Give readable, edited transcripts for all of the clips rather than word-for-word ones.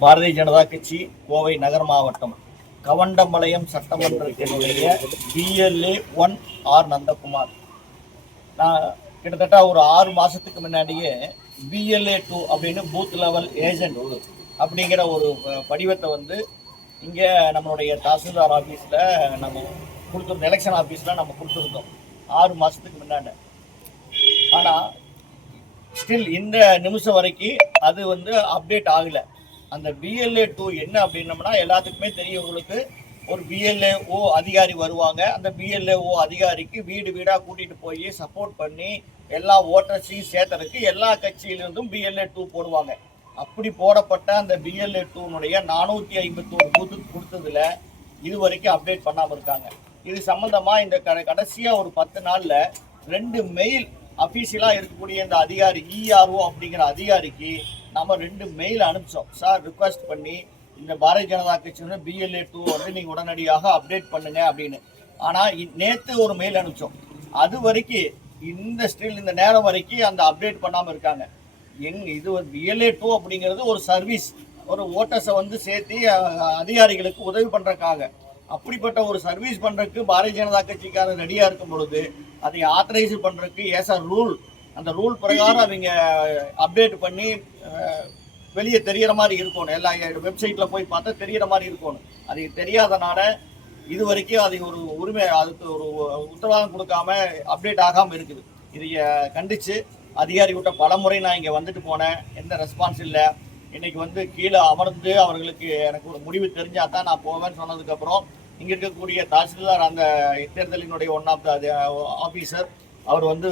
பாரதிய ஜனதா கட்சி கோவை நகர் மாவட்டம் Kavundampalayam சட்டமன்றத்தினுடைய BLA 1 R Nandakumar. நான் கிட்டத்தட்ட ஒரு 6 மாதத்துக்கு முன்னாடியே BLA 2 அப்படின்னு பூத் லெவல் ஏஜென்ட் அப்படிங்கிற ஒரு படிவத்தை வந்து இங்கே நம்மளுடைய தாசில்தார் ஆஃபீஸில் நம்ம கொடுத்துருந்தோம், எலெக்ஷன் ஆஃபீஸில் நம்ம கொடுத்துருந்தோம் 6 மாதத்துக்கு முன்னாடி. ஆனால் ஸ்டில் இந்த நிமிஷம் வரைக்கும் அது வந்து அப்டேட் ஆகலை. அந்த BLA 2 என்ன அப்படின்னம்னா எல்லாத்துக்குமே தெரியும். உங்களுக்கு ஒரு BLO அதிகாரி வருவாங்க. அந்த BLO அதிகாரிக்கு வீடு வீடாக கூட்டிகிட்டு போய் சப்போர்ட் பண்ணி எல்லா ஓட்டர்ஸையும் சேர்த்தறதுக்கு எல்லா கட்சியிலிருந்தும் BLA 2 போடுவாங்க. அப்படி போடப்பட்ட அந்த BLA 2 451 பூத்து கொடுத்ததுல இது வரைக்கும் அப்டேட் பண்ணாமல் இருக்காங்க. இது சம்மந்தமாக இந்த கடைசியாக ஒரு 10 நாளில் 2 மெயில் அஃபீஷியலாக இருக்கக்கூடிய இந்த அதிகாரி ERO அப்படிங்கிற அதிகாரிக்கு நம்ம 2 மெயில் அனுப்பிச்சோம். சார் ரிக்வெஸ்ட் பண்ணி இந்த பாரதிய ஜனதா கட்சியோட BLA 2 வந்து நீங்கள் உடனடியாக அப்டேட் பண்ணுங்க அப்படின்னு. ஆனால் நேற்று ஒரு மெயில் அனுப்பிச்சோம். அது வரைக்கும் இந்த நேரம் வரைக்கும் அந்த அப்டேட் பண்ணாமல் இருக்காங்க. இது ஒரு BLA 2 அப்படிங்கிறது ஒரு சர்வீஸ், ஒரு ஓட்டர்ஸை வந்து சேர்த்து அதிகாரிகளுக்கு உதவி பண்ணுறதுக்காக. அப்படிப்பட்ட ஒரு சர்வீஸ் பண்ணுறதுக்கு பாரதிய ஜனதா கட்சிக்காரர் ரெடியாக இருக்கும் பொழுது அதை ஆத்தரைஸ் பண்ணுறதுக்கு ரூல், அந்த ரூல் பிரகாரம் அவங்க அப்டேட் பண்ணி வெளியே தெரிகிற மாதிரி இருக்கணும். எல்லா வெப்சைட்டில் போய் பார்த்தா தெரிகிற மாதிரி இருக்கணும். அது தெரியாதனால இது வரைக்கும் அது ஒரு உரிமை, அதுக்கு ஒரு உத்தரவாதம் கொடுக்காம அப்டேட் ஆகாமல் இருக்குது. இதை கண்டித்து அதிகாரி விட்ட பல முறை நான் இங்கே வந்துட்டு போனேன், எந்த ரெஸ்பான்ஸ் இல்லை. இன்றைக்கி வந்து கீழே அமர்ந்து அவர்களுக்கு எனக்கு ஒரு முடிவு தெரிஞ்சால் தான் நான் போவேன்னு சொன்னதுக்கப்புறம் இங்கே இருக்கக்கூடிய தாசில்தார் அந்த தேர்தலினுடைய ஒன் ஆஃப் த ஆஃபீஸர் அவர் வந்து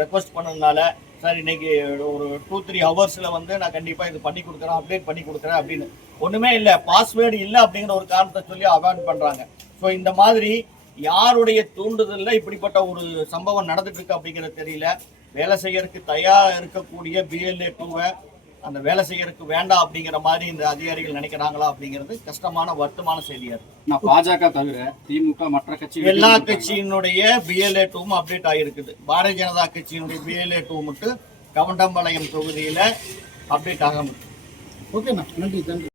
ரெக்வஸ்ட் பண்ணதுனால சார் இன்னைக்கு ஒரு 2-3 ஹவர்ஸில் வந்து நான் கண்டிப்பாக இது பண்ணி கொடுக்குறேன், அப்டேட் பண்ணி கொடுக்குறேன் அப்படின்னு. ஒன்றுமே இல்லை, பாஸ்வேர்டு இல்லை அப்படிங்கிற ஒரு காரணத்தை சொல்லி அவாய்ட் பண்ணுறாங்க. ஸோ இந்த மாதிரி யாருடைய தூண்டுதலில் இப்படிப்பட்ட ஒரு சம்பவம் நடந்துட்டு இருக்கு அப்படிங்கிறது தெரியல. வேலை செய்யறதுக்கு தயாராக இருக்கக்கூடிய BLA 2 அந்த வேலை செய்யறதுக்கு வேண்டாம் அப்படிங்கிற மாதிரி இந்த அதிகாரிகள் நினைக்கிறாங்களா அப்படிங்கிறது கஷ்டமான வருத்தமான செய்தியா இருக்கு. பாஜக தவிர திமுக மற்ற கட்சி எல்லா கட்சியினுடைய BLA 2 அப்டேட் ஆகிருக்குது. பாரதிய ஜனதா கட்சியினுடைய BLA 2 மட்டும் கவண்டம்பாளையம் தொகுதியில அப்டேட் ஆகாம இருக்கு. ஓகேண்ணா, நன்றி.